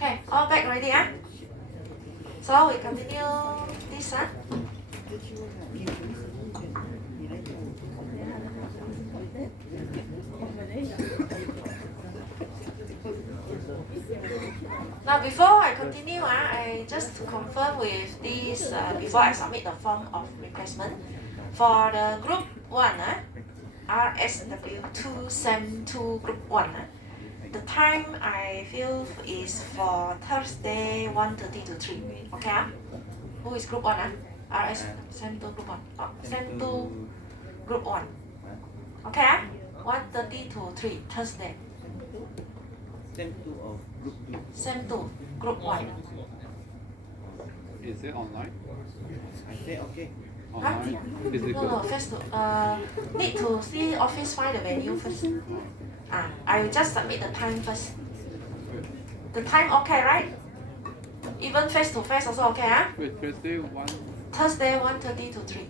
Okay, all back already, ah? So we continue this, ah? Now before I continue, I just to confirm with this before I submit the form of replacement. For the group 1, RSW2 SEM 2 group 1, the time I feel is for Thursday 1:30 to 3. Okay? Who is group 1? RS SEM 2 group 1. SEM 2 group 1. Okay? 1:30 to 3 Thursday. SEM 2 or group 2? SEM 2 group 1. Is it online? I say okay. Online? Is it No, good? first need to see office find the venue first. I will just submit the time first. The time okay, right? Even face to face also okay, ah? Wait, Thursday 1. Thursday 1:30 to 3.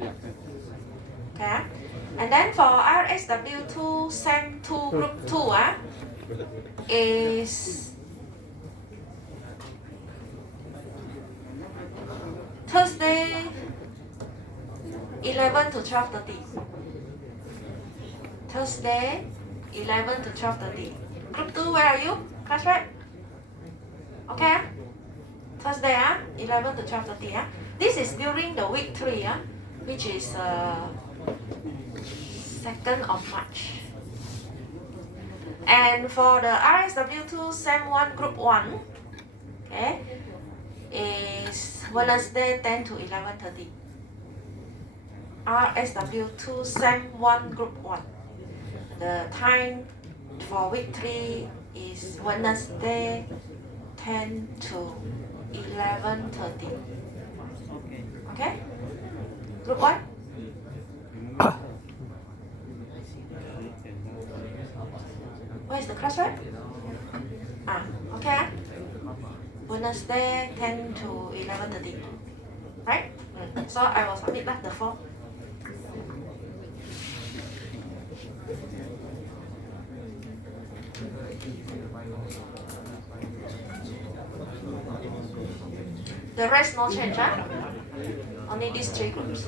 Yeah. Okay. And then for RSW2 SEM 2 group 2 is Thursday 11 to 12:30. Thursday 11 to 12:30. Group 2, where are you? Class rep? Okay. Thursday 11 to 12:30. This is during the week 3, which is 2nd of March. And for the RSW2 SEM 1 group 1, okay, is Wednesday 10 to 11:30. RSW2 SEM 1 group 1. The time for week 3 is Wednesday 10 to 11:30. Okay. Okay? Group 1? Where is the class rep? Okay. Wednesday 10 to 11:30. Right? So I will submit back the form. The rest no change, only these 3 groups.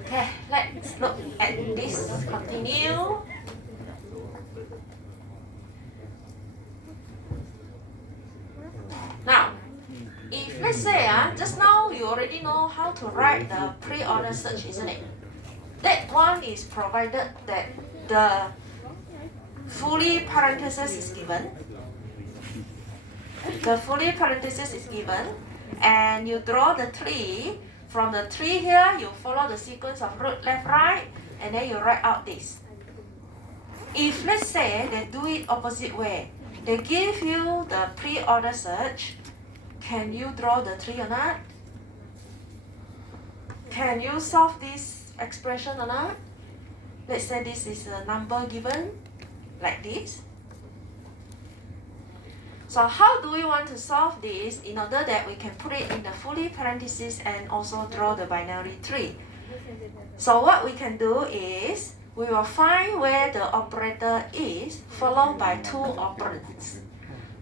Okay, let's look at this. Continue. Now, if let's say just now you already know how to write the pre-order search, isn't it? That one is provided that the fully parenthesis is given. The fully parenthesis is given, and you draw the tree. From the tree here, you follow the sequence of root left, right, and then you write out this. If let's say they do it opposite way, they give you the pre-order search, can you draw the tree or not? Can you solve this expression or not? Let's say this is a number given like this. So how do we want to solve this in order that we can put it in the fully parenthesis and also draw the binary tree? So what we can do is we will find where the operator is followed by two operands.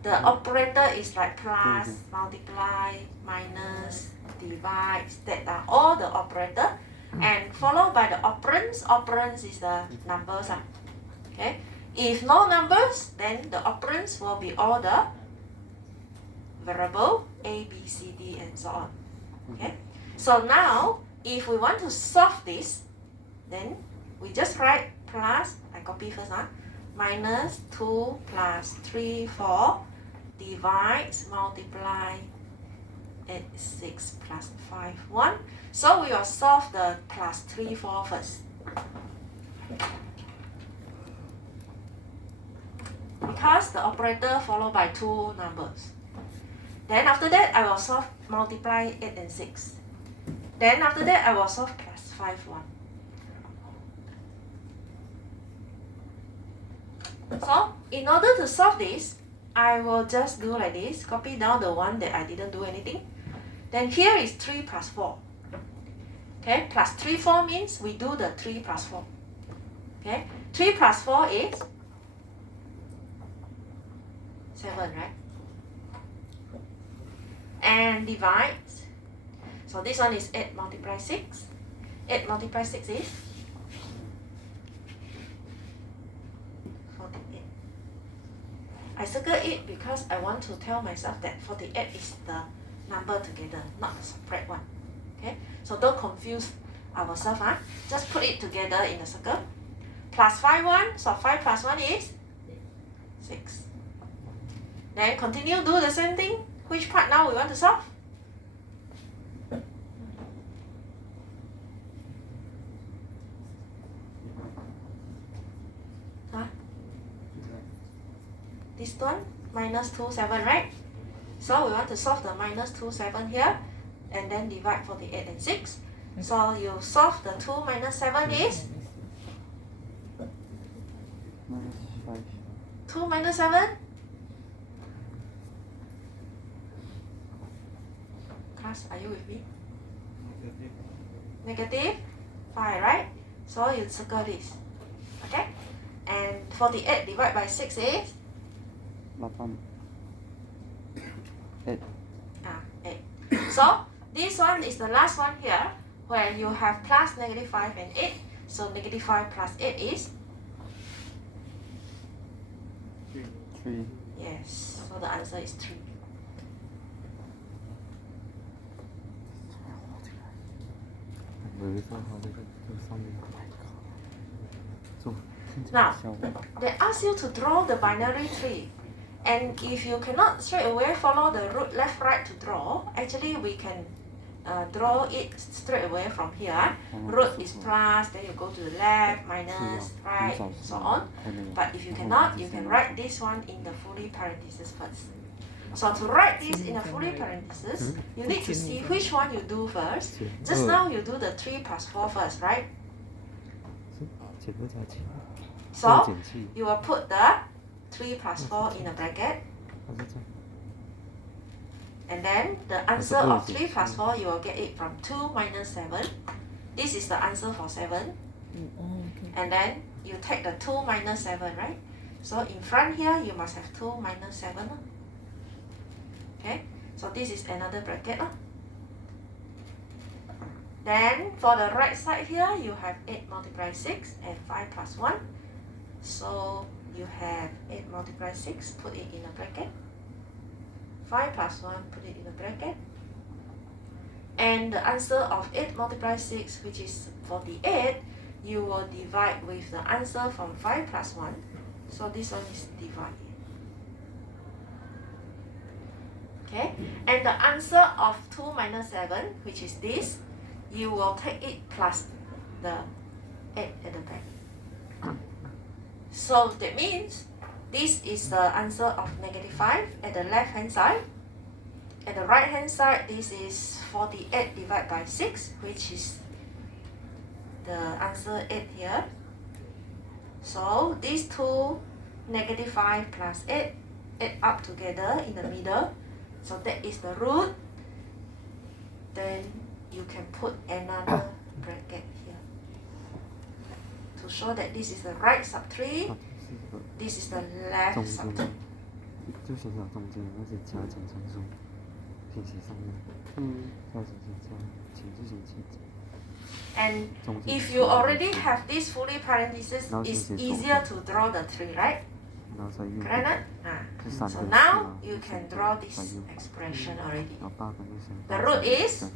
The operator is like plus, multiply, minus, divide, that are all the operator, and followed by the operands. Operands is the numbers. Okay. If no numbers, then the operands will be all the variable A, B, C, D, and so on. Okay. So now, if we want to solve this, then we just write plus, I copy first, minus 2 plus 3, 4, divides, multiply, 8, 6 plus 5, 1. So we will solve the plus 3, 4 first. Because the operator followed by two numbers. Then after that, I will solve multiply 8 and 6. Then after that, I will solve plus 5, 1. So, in order to solve this, I will just do like this, copy down the one that I didn't do anything. Then here is 3 plus 4. Okay, plus 3, 4 means we do the 3 plus 4. Okay, 3 plus 4 is 7, right? And divide. So this one is 8 multiply 6. 8 multiply 6 is 48. I circle it because I want to tell myself that 48 is the number together, not the separate one. Okay, so don't confuse ourselves. Just put it together in a circle. Plus 5, 1. So 5 plus 1 is 6. Then continue, do the same thing. Which part now we want to solve? This one, minus 2, 7, right? So we want to solve the minus 2, 7 here, and then divide 48 and 6. So you solve the 2 minus 7 is? 2 minus 7? Class, are you with me? Negative 5, right? So you circle this. Okay? And 48 divided by 6 is? 8. 8. So this one is the last one here where you have plus, negative 5 and 8. So negative 5 plus 8 is? 3. Yes. So the answer is 3. Now, they ask you to draw the binary tree. And if you cannot straight away follow the root left, right to draw, actually we can draw it straight away from here. Root is plus, then you go to the left, minus, right, and so on. But if you cannot, you can write this one in the fully parenthesis first. So to write this in a fully parenthesis, you need to see which one you do first. Just now you do the 3 plus 4 first, right? So you will put the 3 plus 4 in a bracket. And then the answer of 3 plus 4, you will get it from 2 minus 7. This is the answer for 7. And then you take the 2 minus 7, right? So in front here, you must have 2 minus 7. Okay, so this is another bracket. Then for the right side here, you have 8 multiply 6 and 5 plus 1. So you have 8 multiply 6, put it in a bracket. 5 plus 1, put it in a bracket. And the answer of 8 multiply 6, which is 48, you will divide with the answer from 5 plus 1. So this one is divided. Okay, and the answer of 2 minus 7, which is this, you will take it plus the 8 at the back. So that means this is the answer of negative 5 at the left hand side. At the right hand side, this is 48 divided by 6, which is the answer 8 here. So these two, -5 plus 8, add up together in the middle. So that is the root. Then you can put another bracket here to show that this is the right subtree, 它就是一个 this is the left 中 subtree. 间，就减少中间，而且加减乘数平行上面。加减乘加，减就减减减。 And 中间 if you already have this fully parenthesis, Now it's this is easier okay. to draw the tree, right? 然后再用 Correct? Ah. 这三 So 个 now 嘛 you 就 can 是 draw 再 this 用 expression already. 然后8跟6相 The 加 root 这样 is? 子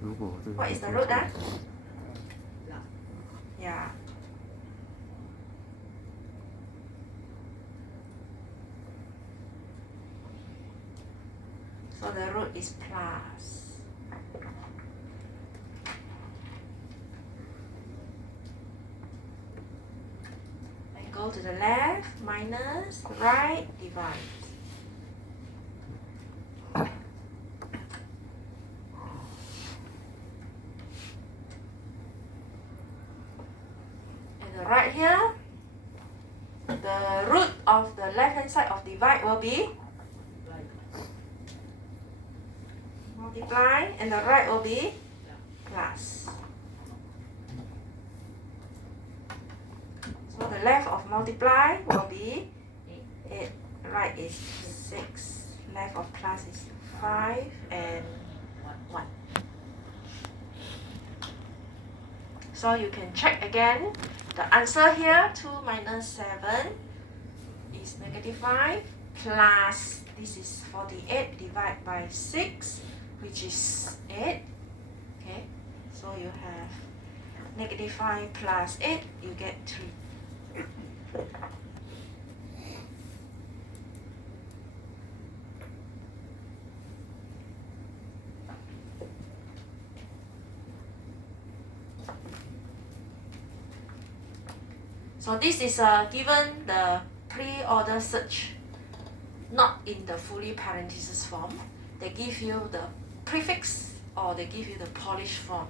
如果这个 What is the 这 root 个 ah? Yeah. So the root is plus. And go to the left, minus, right, divide. And the right here, the root of the left hand side of divide will be multiply, and the right will be plus. So the left of multiply will be 8, right is 6, left of plus is 5 and 1. So you can check again. The answer here, 2 minus 7 is -5 plus, this is 48 divided by 6, which is 8. Okay, so you have -5 plus 8, you get 3. So this is given the pre-order search, not in the fully parenthesis form. They give you the prefix or they give you the Polish form.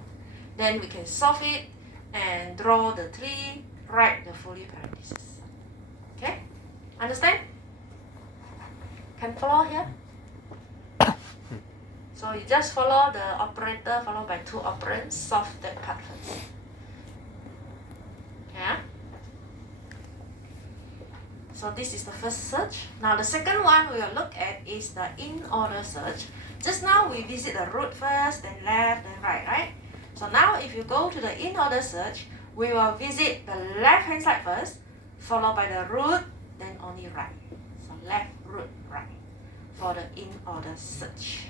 Then we can solve it and draw the tree, write the fully parenthesis. Okay? Understand? Can follow here? So you just follow the operator followed by 2 operands, solve that part first. Yeah? So this is the first search. Now the second one we will look at is the in-order search. Just now we visit the root first, then left, then right, right? So now if you go to the in-order search, we will visit the left-hand side first, followed by the root, then only right. So left, root, right for the in-order search.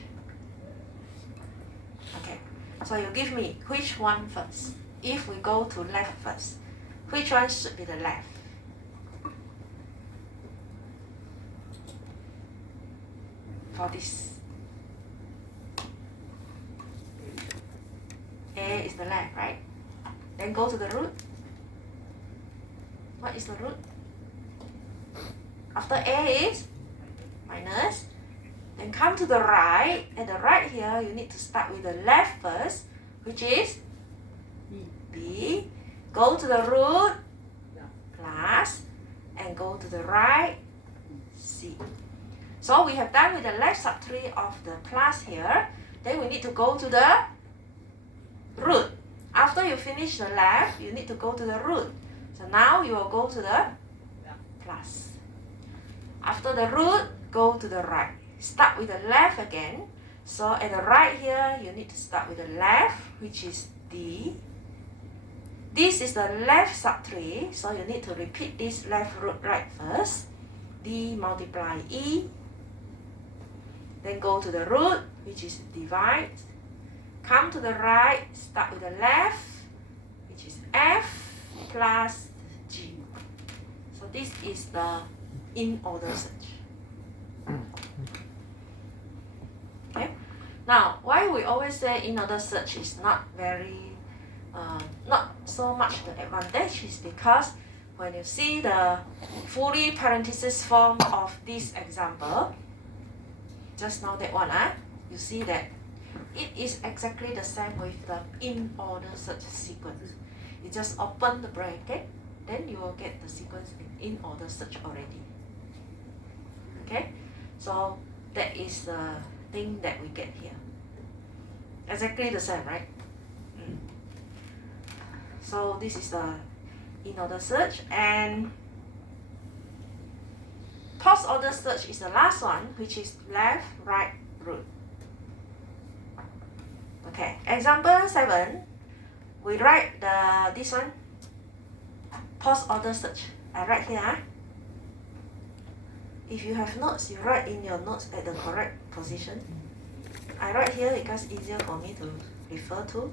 Okay, so you give me which one first. If we go to left first, which one should be the left? For this, A is the left, right? Then go to the root. What is the root? After A is minus. Then come to the right. At the right here, you need to start with the left first, which is B. Go to the root, plus, and go to the right, C. So we have done with the left subtree of the plus here. Then we need to go to the root. After you finish the left, you need to go to the root. So now you will go to the plus. After the root, go to the right. Start with the left again. So at the right here, you need to start with the left, which is D. This is the left subtree, so you need to repeat this left root right first. D multiply E. Then go to the root, which is divide. Come to the right, start with the left, which is F plus G. So this is the in-order search. Okay. Now, why we always say in-order search is not very, not so much the advantage is because when you see the fully parenthesis form of this example, just now that one, you see that It is exactly the same with the in order search sequence. You just open the bracket, then you will get the sequence in order search already. Okay, so that is the thing that we get here. Exactly the same, right? So this is the in order search, and post order search is the last one, which is left, right, root. Okay, example 7, we write this one, post order search. I write here. If you have notes, you write in your notes at the correct position. I write here because it's easier for me to refer to.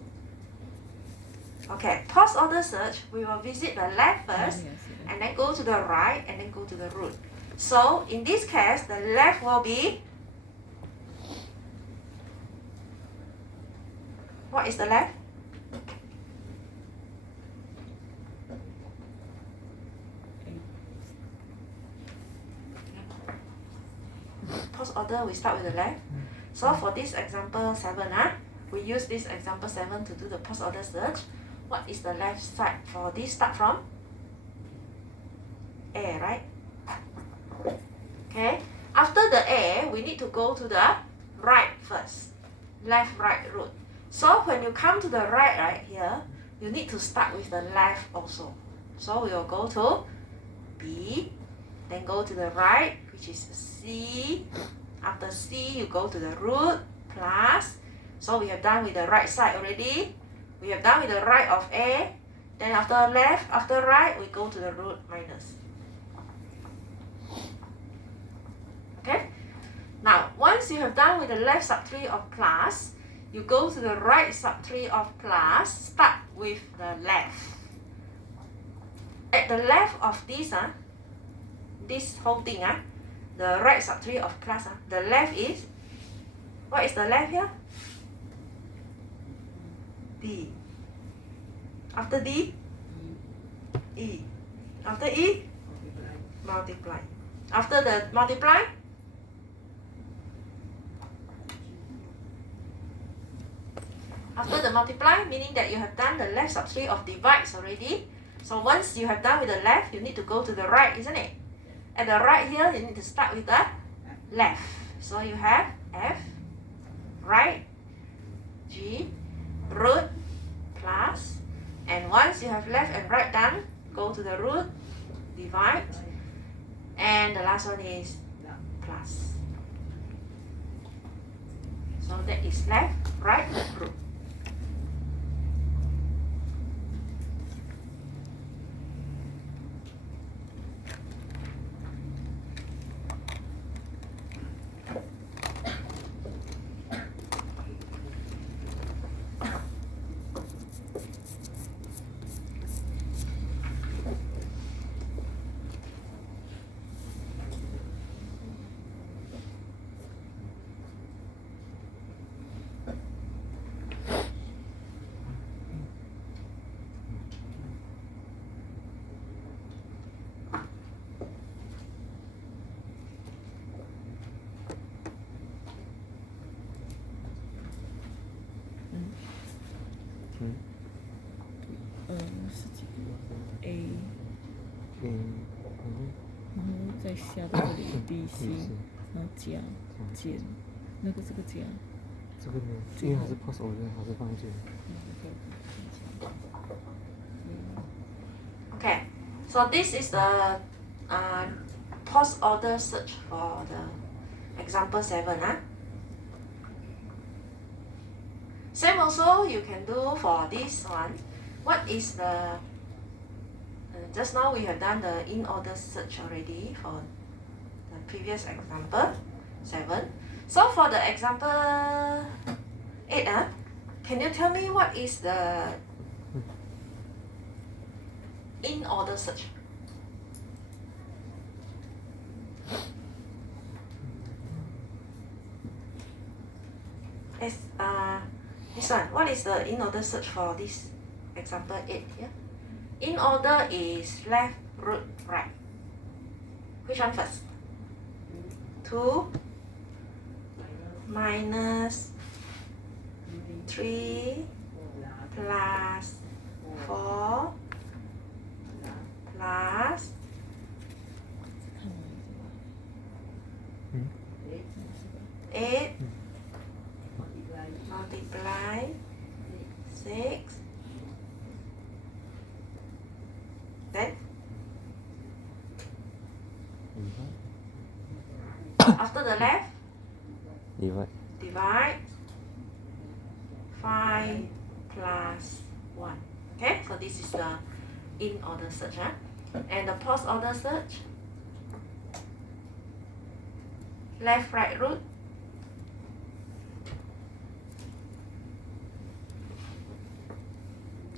Okay, post order search, we will visit the left first, and then go to the right, and then go to the root. So in this case, the left will be, what is the left? Post order, we start with the left. So for this example 7, we use this example 7 to do the post order search. What is the left side for this? Start from A, right? Okay. After the A, we need to go to the right first. Left, right, root. So when you come to the right here, you need to start with the left also. So we will go to B, then go to the right, which is C. After C, you go to the root, plus. So we have done with the right side already. We have done with the right of A. Then after left, after right, we go to the root, minus. Okay? Now, once you have done with the left subtree of plus, you go to the right subtree of plus, start with the left. At the left of this, this whole thing, the right subtree of plus, the left is, what is the left here? D. After D, E. After E, multiply. After the multiply, meaning that you have done the left subtree of divides already. So once you have done with the left, you need to go to the right, isn't it? At the right here, you need to start with the left. So you have F, right, G, root, plus, and once you have left and right done, go to the root, divide, and the last one is plus. So that is left, right, root. A， A，然后再下到这里 B C，然后加减，那个这个加，这个呢，因为它是 post order，它是放在这里。Okay, so this is the post order search for the example 7. Same also you can do for this one. What is the just now we have done the in order search already for the previous example 7. So for the example 8, can you tell me what is the in order search? It's this one. What is the in order search for this example 8 here? In order is left, root, right. Which one first? 2 minus 3 plus 4 plus 8 multiply 6 then after the left divide divide 5 plus 1. Okay, so this is the in order search. And the post order search, left right root,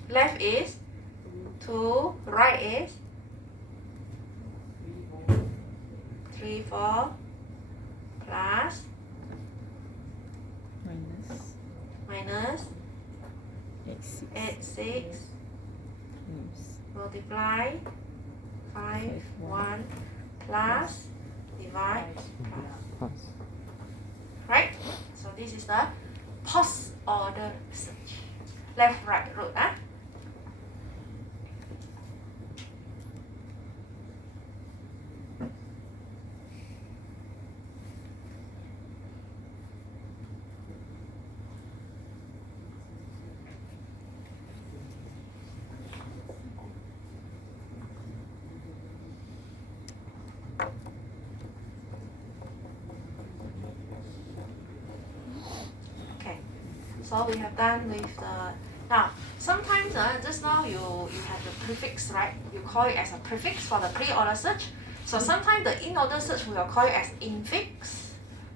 left is 2, right is 3 4 plus minus 8 6 multiply 5 1 plus divide plus right. So this is the post order search, left right root. So we have done with the, now sometimes just now you have the prefix, right? You call it as a prefix for the pre-order search. So sometimes the in-order search we will call it as infix.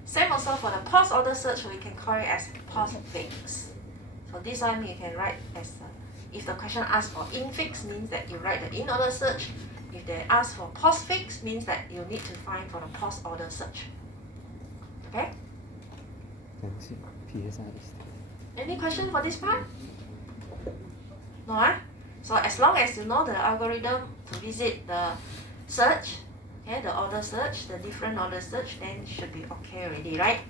Same also for the post-order search, we can call it as postfix. So this one you can write as, if the question asks for infix, means that you write the in-order search. If they ask for postfix, means that you need to find for the post-order search. Okay? Thanks. PSI list. Any question for this part? No, So as long as you know the algorithm to visit the search, okay, the order search, the different order search, then it should be okay already, right?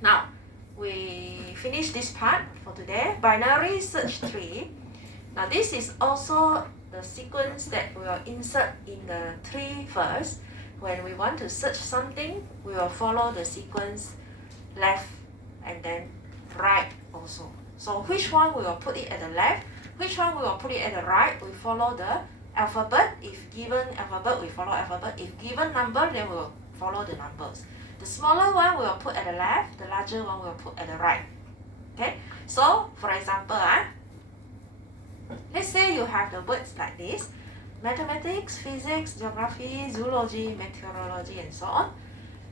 Now, we finish this part for today. Binary search tree. Now this is also the sequence that we will insert in the tree first. When we want to search something, we will follow the sequence left and then right also. So which one we will put it at the left, which one we will put it at the right, we follow the alphabet. If given alphabet, we follow alphabet. If given number, then we will follow the numbers. The smaller one we will put at the left, the larger one we will put at the right. Okay, so for example, let's say you have the words like this: mathematics, physics, geography, zoology, meteorology, and so on.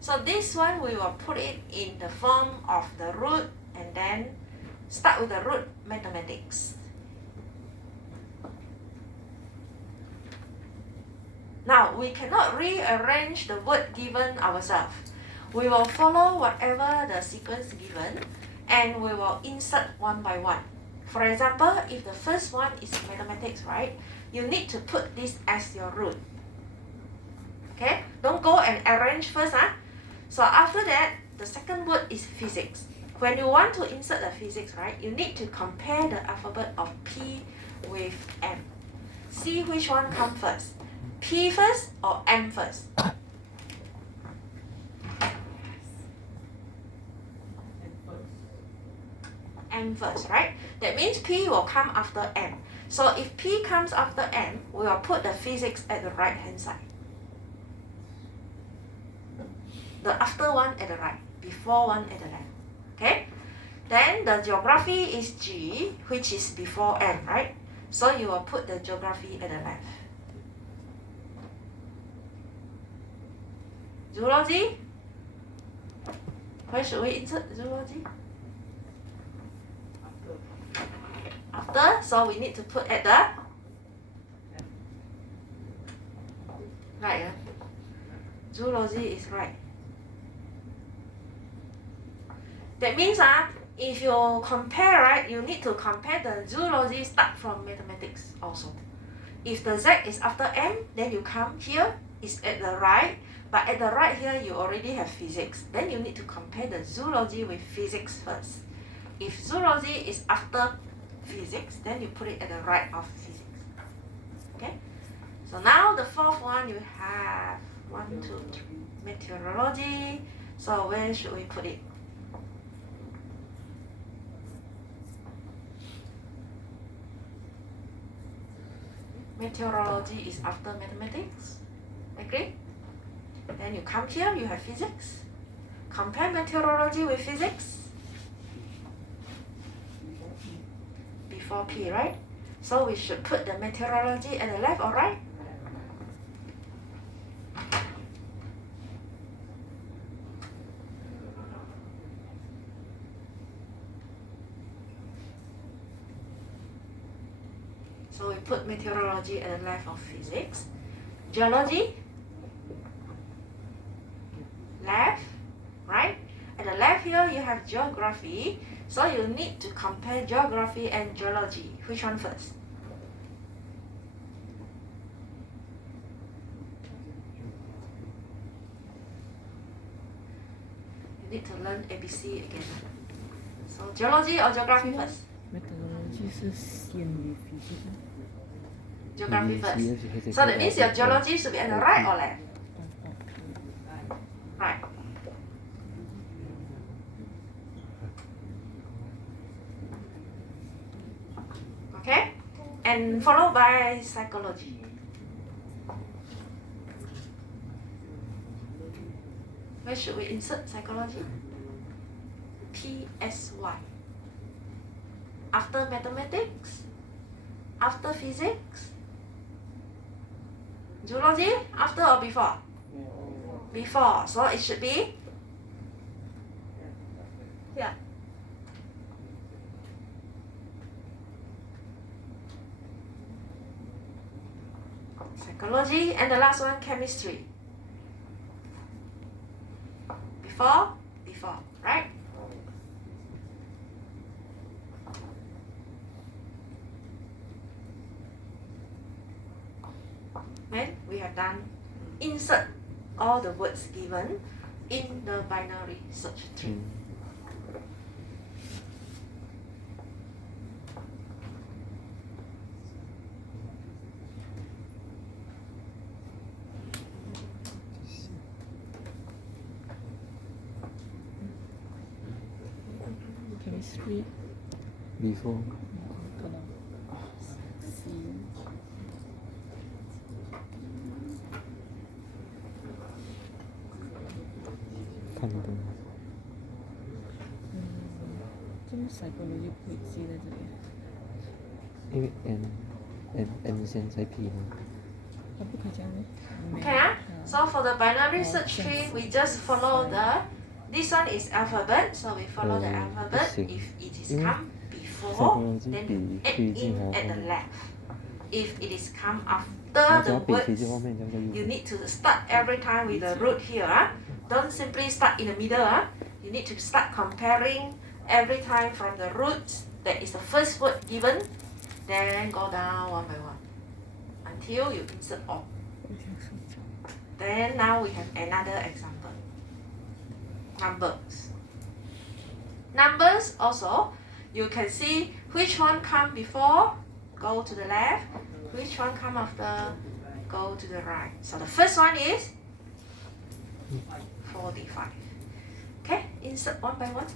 So this one we will put it in the form of the root and then start with the root mathematics. Now we cannot rearrange the word given ourselves. We will follow whatever the sequence given and we will insert one by one. For example, if the first one is mathematics, right? You need to put this as your root. Okay? Don't go and arrange first. So after that, the second word is physics. When you want to insert the physics, right? You need to compare the alphabet of P with M. See which one comes first. P first or M first? M first, right? That means P will come after M. So if P comes after M, we will put the physics at the right hand side. The after one at the right, before one at the left. Okay? Then the geography is G, which is before M, right? So you will put the geography at the left. Zoology? Where should we insert zoology? After, so we need to put at the right. Zoology is right. That means if you compare, right, you need to compare the zoology start from mathematics also. If the Z is after M, then you come here, it's at the right, but at the right here you already have physics. Then you need to compare the zoology with physics first. If zoology is after physics, then you put it at the right of physics. Okay? So now the fourth one you have 1, 2, 3. Meteorology. So where should we put it? Meteorology is after mathematics. Agree? Then you come here, you have physics. Compare meteorology with physics. Before P, right? So we should put the meteorology at the left or right? So we put meteorology at the left of physics. Geology, left, right? At the left here you have geography. So you need to compare geography and geology. Which one first? You need to learn ABC again. So geology or geography first? methodology 是先于 physics Geography Yes, first. yes, So that means your geology should be at the right or left? Right. Okay? And followed by psychology. Where should we insert psychology? PSY. After mathematics? After physics? Zoology? After or before? Before. So it should be? Yeah. Psychology. And the last one, chemistry. Before? Before. Right? Then we have done insert all the words given in the binary search tree. chemistry Before 可能 C 看的，这么 psychology 不会记在这里，因为 N 先在 P 嘛。它不可以这样的。 Okay, so for the binary search tree, we just follow the, this one is alphabet, so we follow the alphabet. If it is come before, then you add in at the left. If it is come 然 after 后 the 要比 words, 其实后面这样就 you need to start every time with the root here. Don't simply start in the middle. You need to start comparing every time from the roots. That is the first word given. Then go down one by one until you insert all. Then now we have another example. Numbers. Numbers also, you can see which one come before, go to the left. Which one come after, go to the right. So the first one is 45. Okay, insert one by one.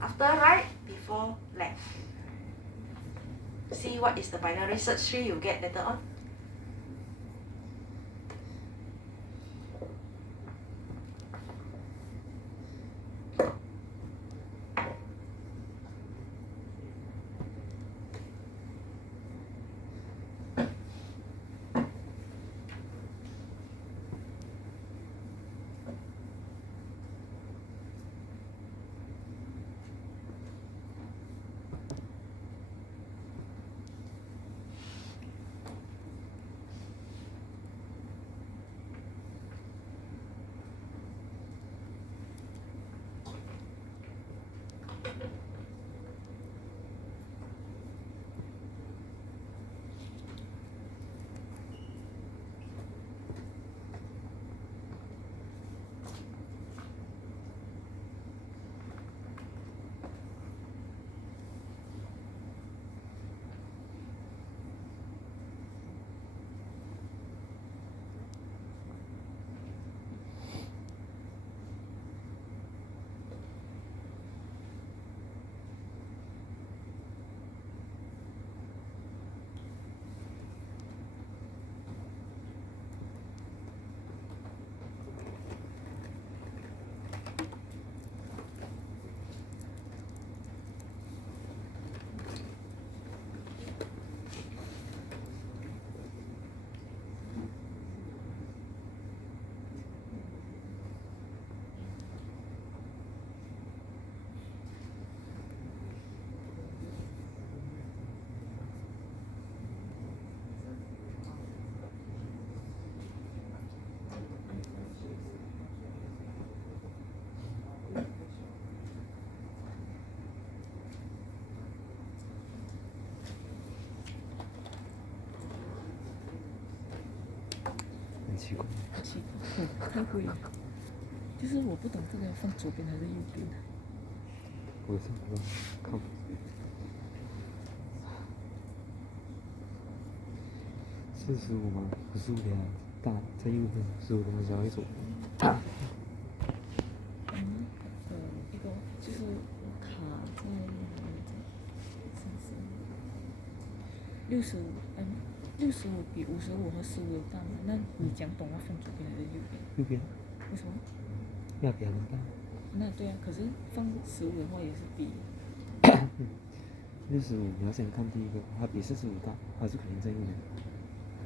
After right, before left. See what is the binary search tree you get later on. 很奇怪。奇怪，太会了。就是我不懂这个要放左边还是右边。我也是不知道，看不。45吗？不是5点大在右边，15点的小一左边。一个就是我卡在65比55和15有大吗？那你讲懂要放左边还是右边？右边。为什么？要比他们大。那对啊，可是放15的话也是比。65，你要先看第一个，它比45大，它是肯定在右边。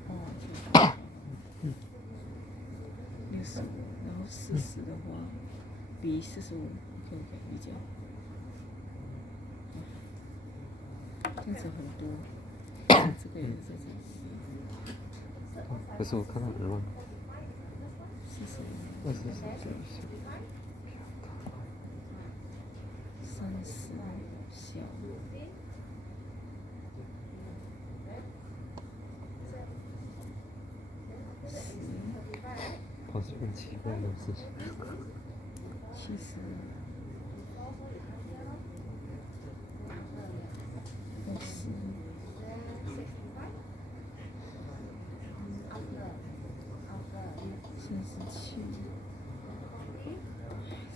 哦，65，然后40的话比45，OK，理解。这样子很多，这个也是在这里。可是我看到很乱。40， 20、30、小。好像很奇怪的事情。70。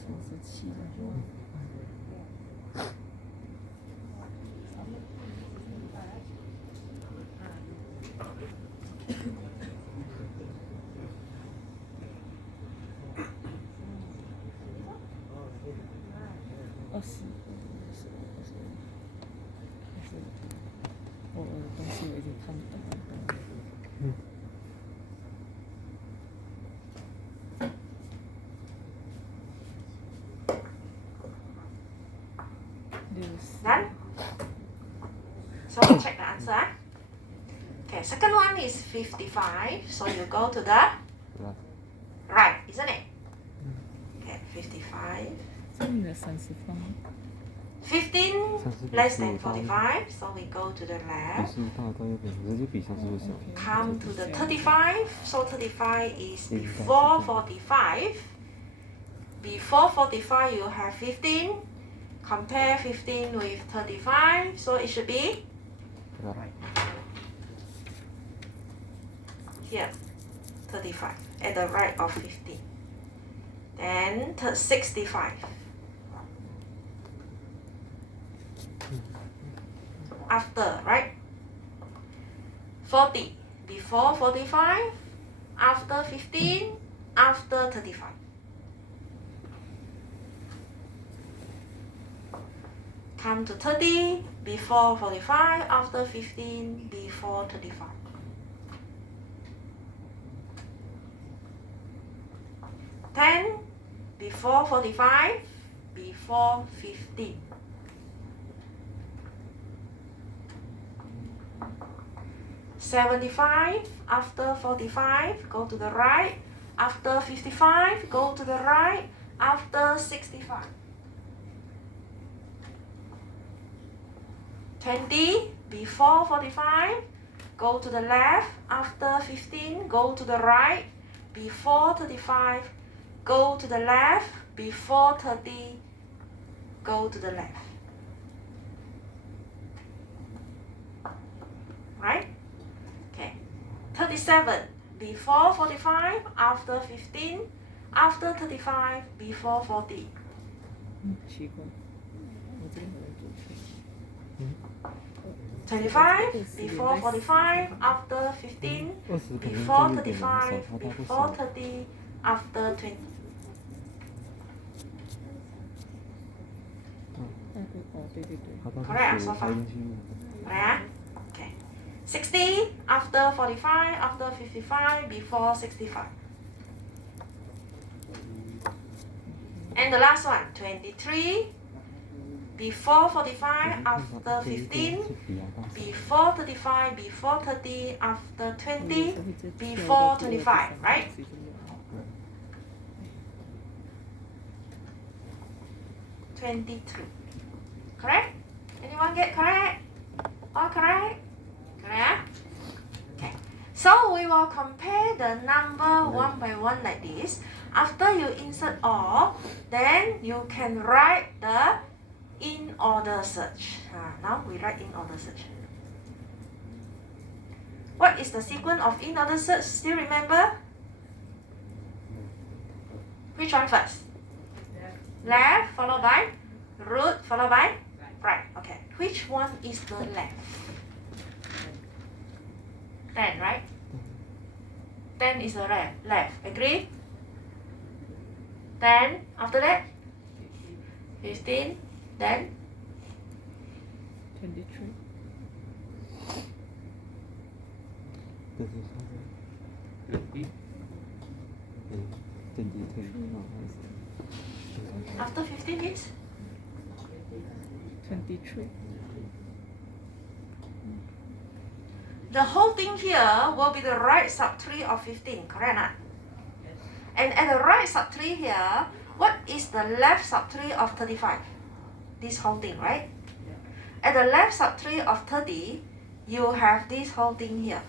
37的话。我的东西我已经看不懂了。Done? So we check the answer. Okay, second one is 55. So you go to the right, isn't it? Okay, 55. 这里的30方。15 less than 45, so we go to the 比 left. 15大到右边，这就比35小。Come to the 35, so 35 is before 45. Before 45 you have 15. Compare 15 with 35, so it should be here, 35, at the right of 15. Then 65. After, right? 40, before 45, after 15, after 35. Come to 30, before 45, after 15, before 35. Ten, before 45, before 15. $75, after 45, go to the right. After 55, go to the right. After 65. 20, before 45, go to the left. After 15, go to the right. Before 35, go to the left. Before 30, go to the left. Right? Okay. 37, before 45, after 15, after 35, before 40. 奇怪，我这里好像读错。 25, before 45, after 15, before 35, before 30, after 20. Correct, so far. Correct? Okay. 60, after 45, after 55, before 65. And the last one, 23, before 45, after 15, before 35, before 30, after 20, before 25, right? $23. Correct? Anyone get correct? All correct? Correct? Okay. So we will compare the number one by one like this. After you insert all, then you can write the in order search. Now we write in order search. What is the sequence of in order search? Still remember? Which one first? Left followed by root followed by right. Okay. Which one is the left? 10, right? 10 is the left. Agree? Then after that 15, then 23. 23. after 15 is 23. the whole thing here will be the right subtree of 15, correct? Not? And at the right subtree here, what is the left subtree of 35? This whole thing, right? At the left subtree of 30, you have this whole thing here.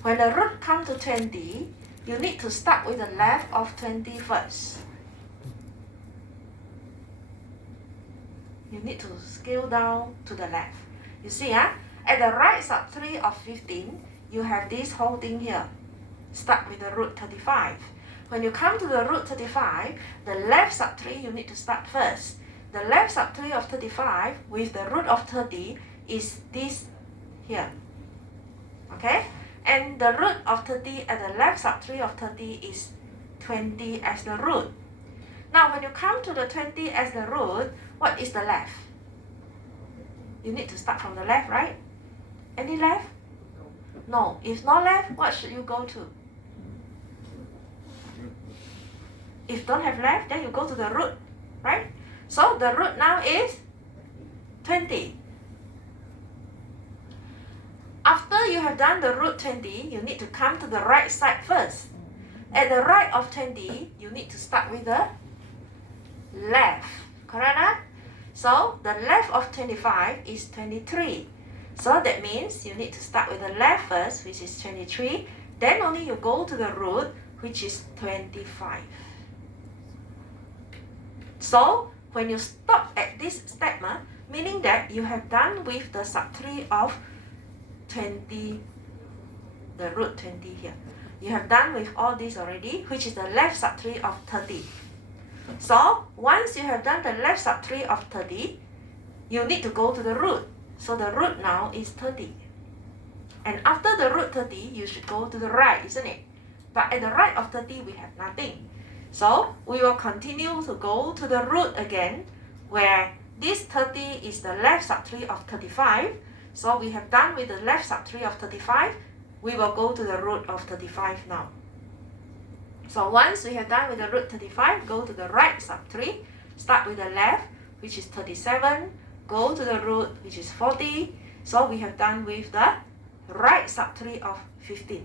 When the root comes to 20, you need to start with the left of 20 first. You need to scale down to the left. You see, at the right subtree of 15, you have this whole thing here. Start with the root 35. When you come to the root 35, the left subtree you need to start first. The left subtree of 35 with the root of 30 is this here. Okay? And the root of 30 at the left subtree of 30 is 20 as the root. Now when you come to the 20 as the root, what is the left? You need to start from the left, right? Any left? No. If not left, what should you go to? If don't have left, then you go to the root, right? So the root now is 20. After you have done the root 20, you need to come to the right side first. At the right of 20, you need to start with the left, correct? So the left of 25 is 23. So that means you need to start with the left first, which is 23. Then only you go to the root, which is 25. So when you stop at this step, meaning that you have done with the subtree of 20, the root 20 here. You have done with all this already, which is the left subtree of 30. So once you have done the left subtree of 30, you need to go to the root. So the root now is 30. And after the root 30, you should go to the right, isn't it? But at the right of 30, we have nothing. So we will continue to go to the root again, where this 30 is the left subtree of 35. So we have done with the left subtree of 35. We will go to the root of 35 now. So once we have done with the root 35, go to the right subtree. Start with the left, which is 37. Go to the root, which is 40. So we have done with the right subtree of 15.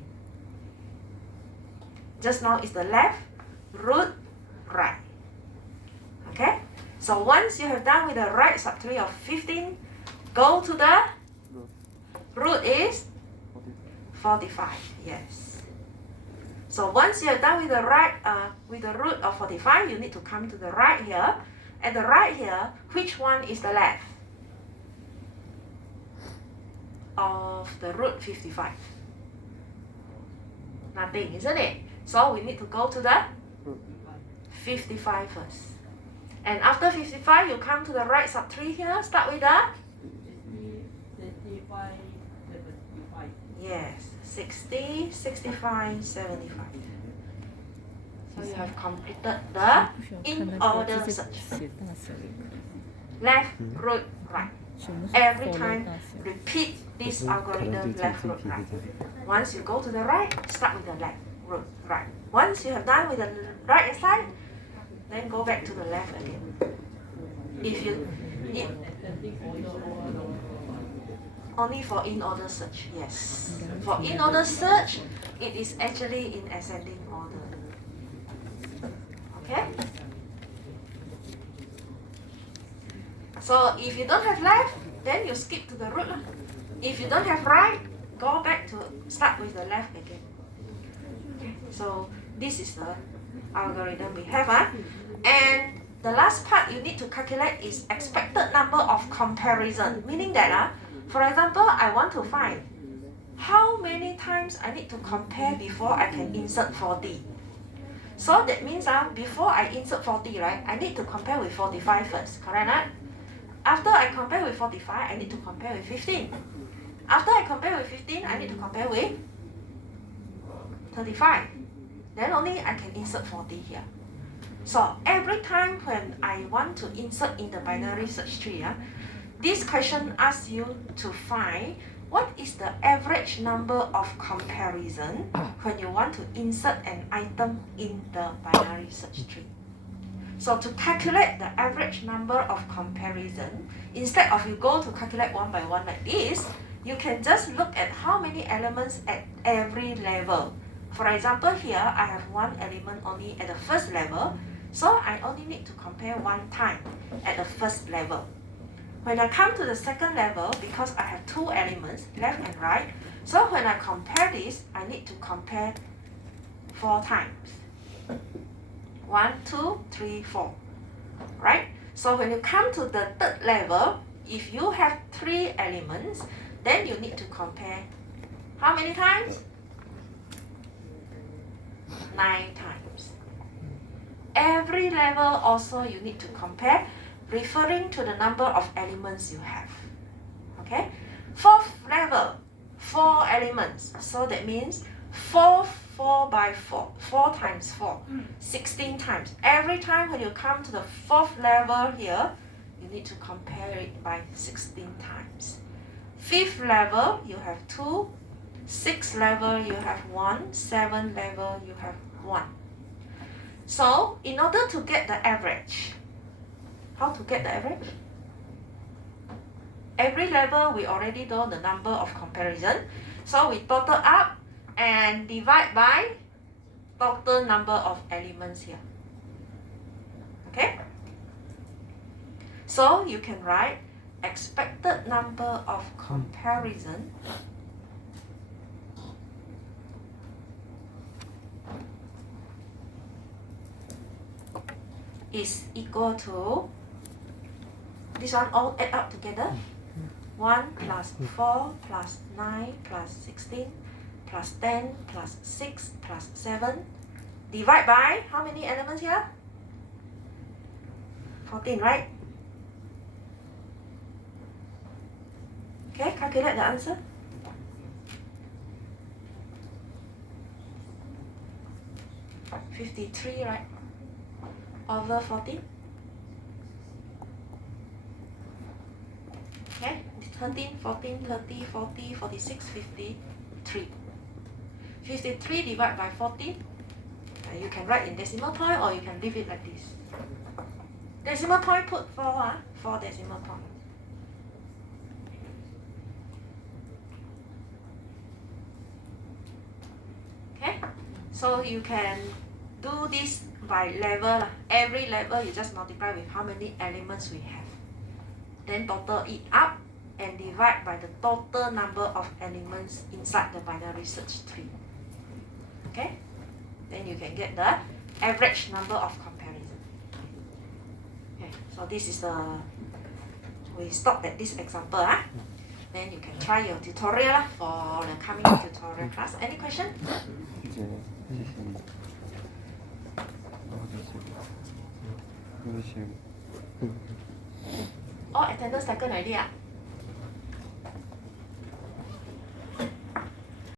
Just now is the left, root, right. Okay? So once you have done with the right subtree of 15, go to the root is 45. Yes. So once you are done with the right, with the root of 45, you need to come to the right here. At the right here, which one is the left of the root 55? Nothing, isn't it? So we need to go to the 55 first. And after 55, you come to the right subtree here. Start with the 65, 75. yes, 60, 65, 75. So you have completed the 不需要看 in 那个 order 直接 search. 写大小也可以， Left, root, right. 全部是 Every follow time 大小。 repeat 可 this 是可能 algorithm 就 left, 最 root, 皮的 right. 这样。 Once you go to the right, start with the left, root, right. Once you have done with the right side, then go back to the left again. If only for in order search, yes. For in order search, it is actually in ascending order. Okay? So if you don't have left, then you skip to the root. If you don't have right, go back to start with the left again. Okay, so this is the algorithm we have. And the last part you need to calculate is expected number of comparison, meaning that, for example, I want to find how many times I need to compare before I can insert 40. So that means before I insert 40, right, I need to compare with 45 first, correct? After I compare with 45, I need to compare with 15. After I compare with 15, I need to compare with 35. Then only I can insert 40 here. So every time when I want to insert in the binary search tree, this question asks you to find what is the average number of comparison when you want to insert an item in the binary search tree. So to calculate the average number of comparison, instead of you go to calculate one by one like this, you can just look at how many elements at every level. For example, here I have one element only at the first level, so I only need to compare one time at the first level. When I come to the second level, because I have two elements, left and right, so when I compare this, I need to compare 4 times. 1, 2, 3, 4. Right? So when you come to the third level, if you have 3 elements, then you need to compare how many times? 9 times. Every level also you need to compare, referring to the number of elements you have. Okay? 4th level, 4 elements. So that means 4 by 4, 4 times 4, 16 times. Every time when you come to the 4th level here, you need to compare it by 16 times. 5th level, you have 2. 6th level, you have 1. 7th level, you have 1. So, in order to get the average, how to get the average? Every level, we already know the number of comparison. So, we total up and divide by total number of elements here. Okay? So, you can write expected number of comparison is equal to, this one all add up together, 1 plus 4 plus 9 plus 16 plus 10 plus 6 plus 7 divide by how many elements here? 14, right? Okay, calculate the answer. $53, right? Over 14. Okay, 13, 14, 30, 40, 46, 53. 53 divided by 14. You can write in decimal point or you can leave it like this. Decimal point put 4, 4 decimal point. Okay, so you can do this by level. Every level you just multiply with how many elements we have. Then total it up and divide by the total number of elements inside the binary search tree. Okay? Then you can get the average number of comparison. Okay, so this is the, we stop at this example. Then you can try your tutorial for the coming tutorial class. Any question? Oh, attendance taken already.